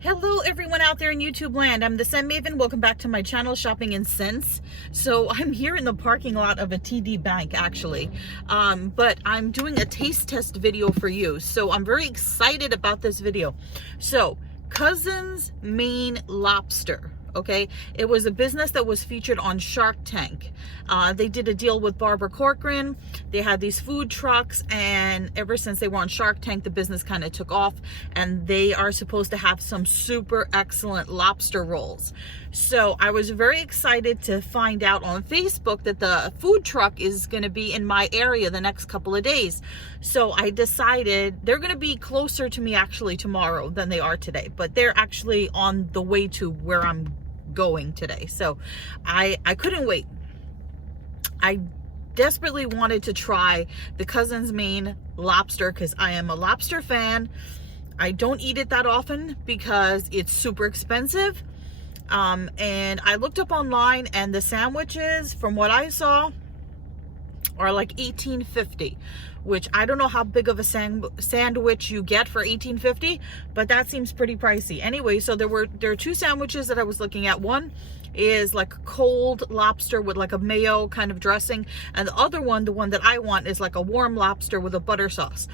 Hello everyone out there in YouTube land. I'm the Scent Maven. Welcome back to my channel, Shopping in Scents. So I'm here in the parking lot of a TD Bank actually, but I'm doing a taste test video for you. So I'm very excited about this video. So Cousins Maine Lobster. Okay, it was a business that was featured on Shark Tank. They did a deal with Barbara Corcoran. They had these food trucks, and ever since they were on Shark Tank, the business kind of took off, and they are supposed to have some super excellent lobster rolls. So I was very excited to find out on Facebook that the food truck is going to be in my area the next couple of days. So I decided they're going to be closer to me actually tomorrow than they are today, but they're actually on the way to where I'm going today. So I couldn't wait. I desperately wanted to try the Cousins Maine Lobster because I am a lobster fan. I don't eat it that often because it's super expensive. And I looked up online, and the sandwiches, from what I saw, are like $18.50, which I don't know how big of a sandwich you get for $18.50, but that seems pretty pricey. Anyway, so there are two sandwiches that I was looking at. One is like cold lobster with like a mayo kind of dressing, and the other one, the one that I want, is like a warm lobster with a butter sauce.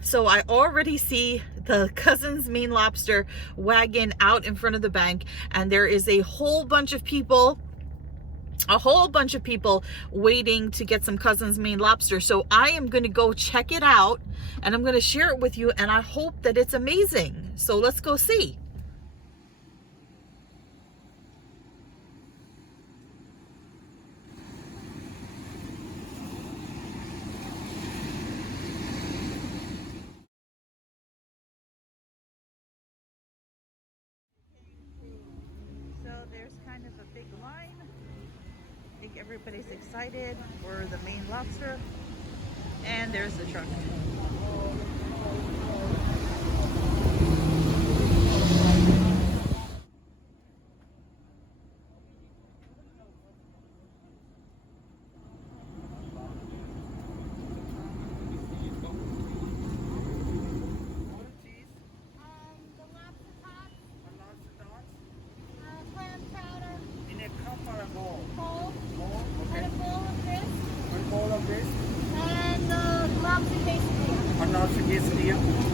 So I already see the Cousins Maine Lobster wagon out in front of the bank, and there is a whole bunch of people waiting to get some Cousins Maine Lobster. So I am going to go check it out, and I'm going to share it with you, and I hope that it's amazing. So let's go see. So there's kind of a big line. I think everybody's excited for the Maine Lobster, and there's the truck.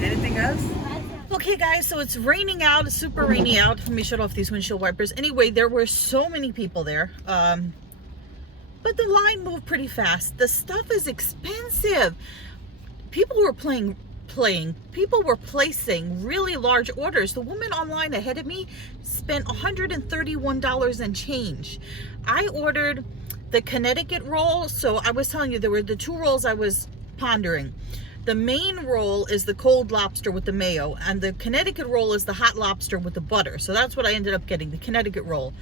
Anything else? Okay guys, so it's raining out. It's super rainy out. Let me shut off these windshield wipers. Anyway, there were so many people there, but the line moved pretty fast. The stuff is expensive. People were people were placing really large orders. The woman online ahead of me spent $131 and change. I ordered the Connecticut Roll. So I was telling you, there were the two rolls I was pondering. The Maine roll is the cold lobster with the mayo, and the Connecticut roll is the hot lobster with the butter. So that's what I ended up getting, the Connecticut roll.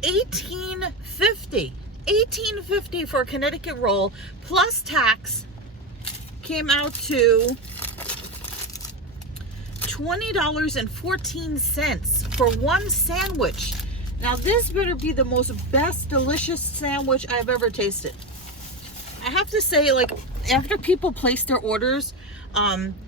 $18.50 for a Connecticut roll plus tax came out to $20.14 for one sandwich. Now this better be the most best delicious sandwich I've ever tasted. I have to say, like, after people place their orders,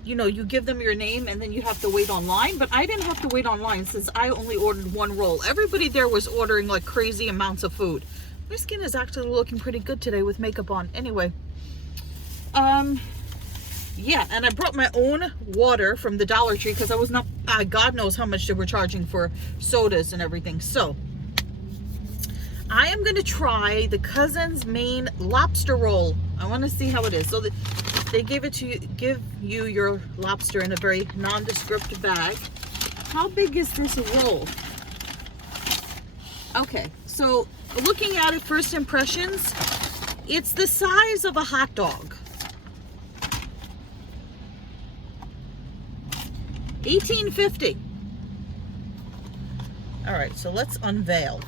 you know, you give them your name and then you have to wait online, but I didn't have to wait online since I only ordered one roll. Everybody there was ordering like crazy amounts of food. My skin is actually looking pretty good today with makeup on. Anyway, yeah, and I brought my own water from the Dollar Tree because I was not, God knows how much they were charging for sodas and everything. So I am going to try the Cousins Maine Lobster Roll. I want to see how it is. So they give you your lobster in a very nondescript bag. How big is this roll? Okay, so looking at it, first impressions, it's the size of a hot dog. $18.50. All right, so let's unveil.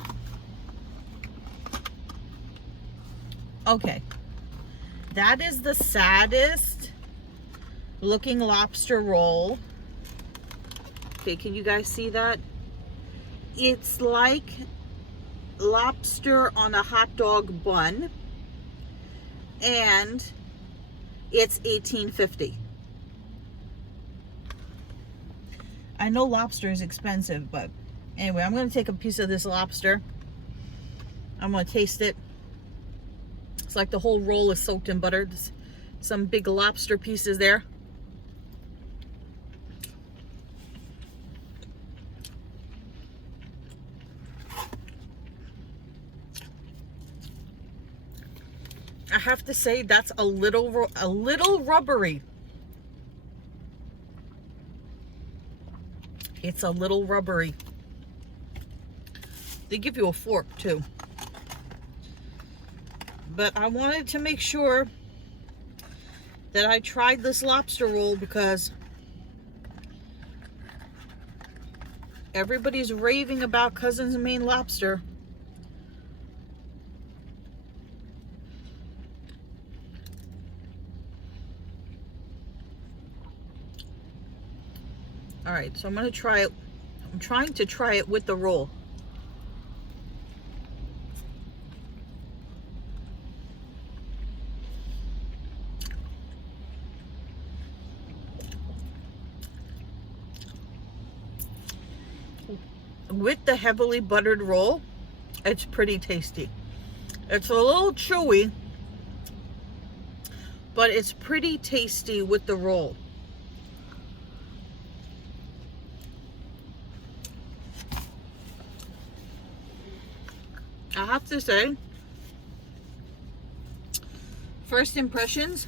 Okay, that is the saddest looking lobster roll. Okay, can you guys see that? It's like lobster on a hot dog bun, and it's $18.50. I know lobster is expensive, but anyway, I'm going to take a piece of this lobster. I'm going to taste it. It's like the whole roll is soaked in butter. There's some big lobster pieces there. I have to say that's a little rubbery. It's a little rubbery. They give you a fork too. But I wanted to make sure that I tried this lobster roll because everybody's raving about Cousins Maine Lobster. All right, so I'm going to try it. I'm trying to try it with the roll. With the heavily buttered roll, it's pretty tasty. It's a little chewy, but it's pretty tasty with the roll. I have to say, first impressions,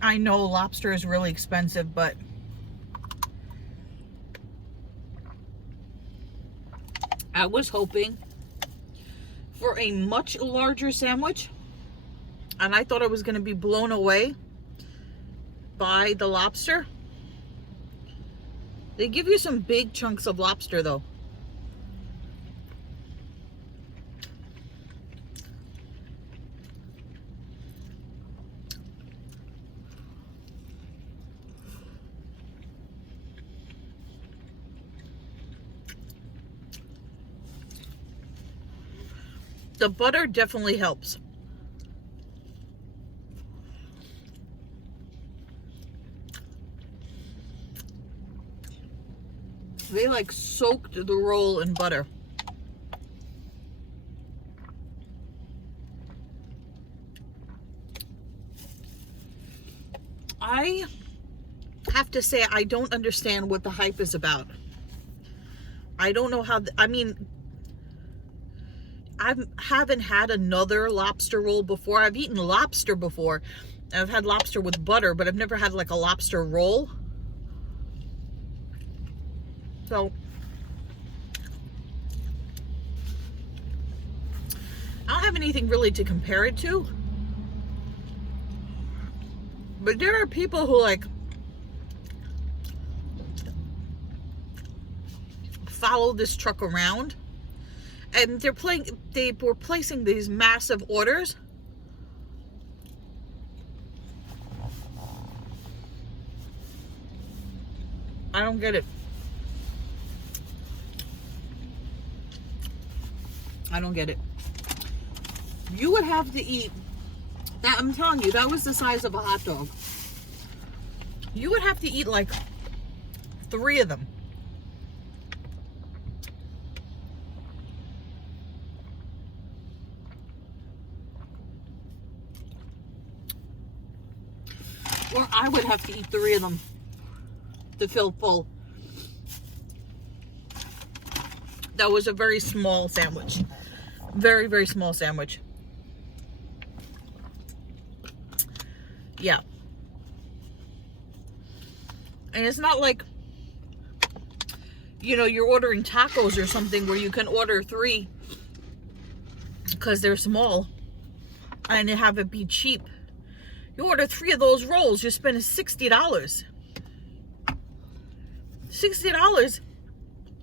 I know lobster is really expensive, but I was hoping for a much larger sandwich, and I thought I was going to be blown away by the lobster. They give you some big chunks of lobster though. The butter definitely helps. They like soaked the roll in butter. I have to say, I don't understand what the hype is about. I don't know how, I mean, I haven't had another lobster roll before. I've eaten lobster before. I've had lobster with butter, but I've never had like a lobster roll. So, I don't have anything really to compare it to. But there are people who like follow this truck around. And they were placing these massive orders. I don't get it. I don't get it. You would have to eat that. I'm telling you, that was the size of a hot dog. You would have to eat like 3 of them. Or I would have to eat 3 of them to feel full. That was a very small sandwich. Very, very small sandwich. Yeah. And it's not like, you know, you're ordering tacos or something where you can order 3 because they're small and have it be cheap. You order 3 of those rolls, you're spending $60. $60.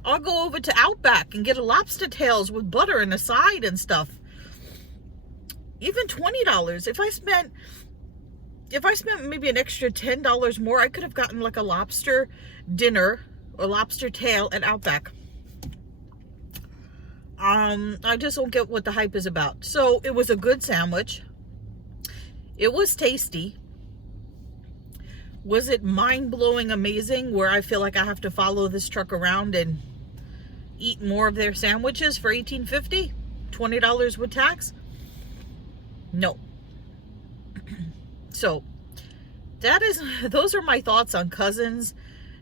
I'll go over to Outback and get a lobster tails with butter and a side and stuff. Even $20. If I spent maybe an extra $10 more, I could have gotten like a lobster dinner or lobster tail at Outback. I just don't get what the hype is about. So it was a good sandwich. It was tasty. Was it mind-blowing amazing where I feel like I have to follow this truck around and eat more of their sandwiches for $18.50? $20 with tax? No. So those are my thoughts on Cousins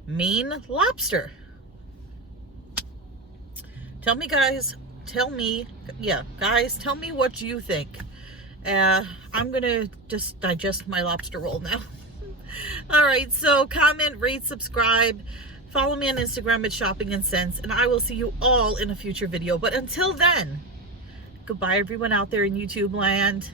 Maine Lobster. Tell me guys what you think. I'm gonna just digest my lobster roll now. All right, so comment, rate, subscribe, follow me on Instagram at Shopping and Sense, and I will see you all in a future video. But until then, goodbye everyone out there in YouTube land.